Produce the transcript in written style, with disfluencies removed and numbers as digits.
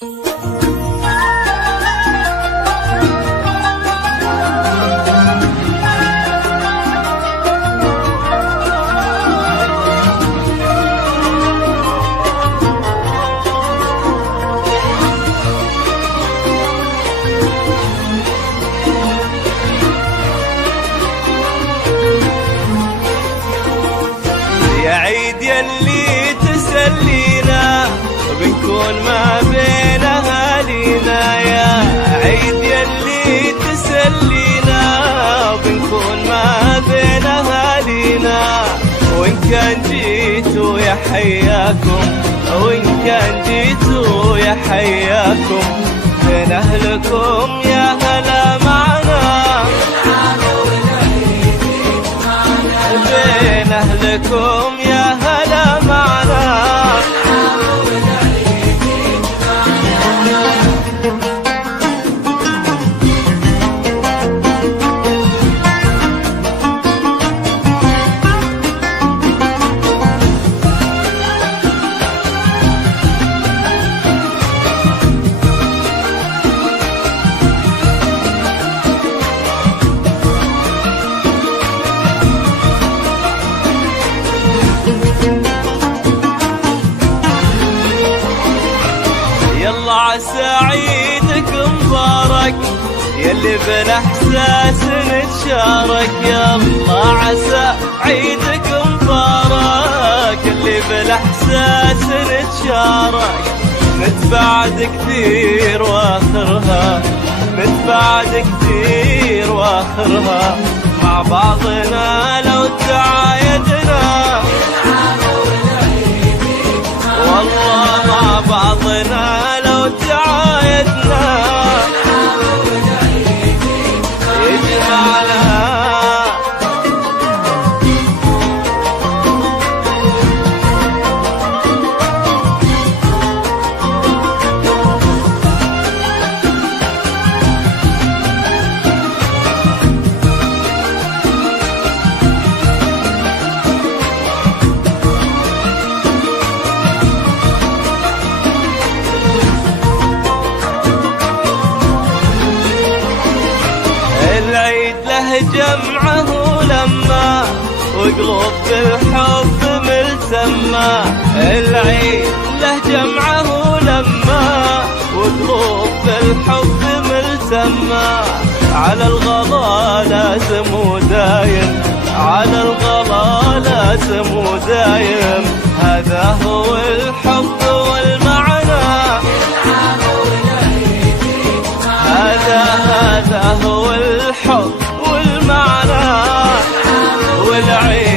يا عيد يلي تسلينا بنكون ما بين أهالينا، يا عيد يلي تسلينا بنكون ما بين أهالينا. وإن كان جيتوا يا حياكم، وإن كان جيتوا يا حياكم، بين أهلكم يا هلا معنا، بين أهلكم يا هلا معنا. يلا عسى عيدك مبارك يلي بالاحساس نتشارك، يلا عسى عيدك مبارك يلي بالاحساس نتشارك. نتبعد كثير واخرها، نتبعد كثير واخرها، مع بعضنا لو تعايدنا، والله مع بعضنا لو تعايدنا يجمعنا. العيد له جمعه لما وقلوب بالحب ملتمة، العيد له جمعه لما وقلوب بالحب ملتمة. على الغلا لازم ودايم، على الغلا لازم ودايم، هذا هو الحب والمعنى، هذا هو الحب والمعنى والعيد.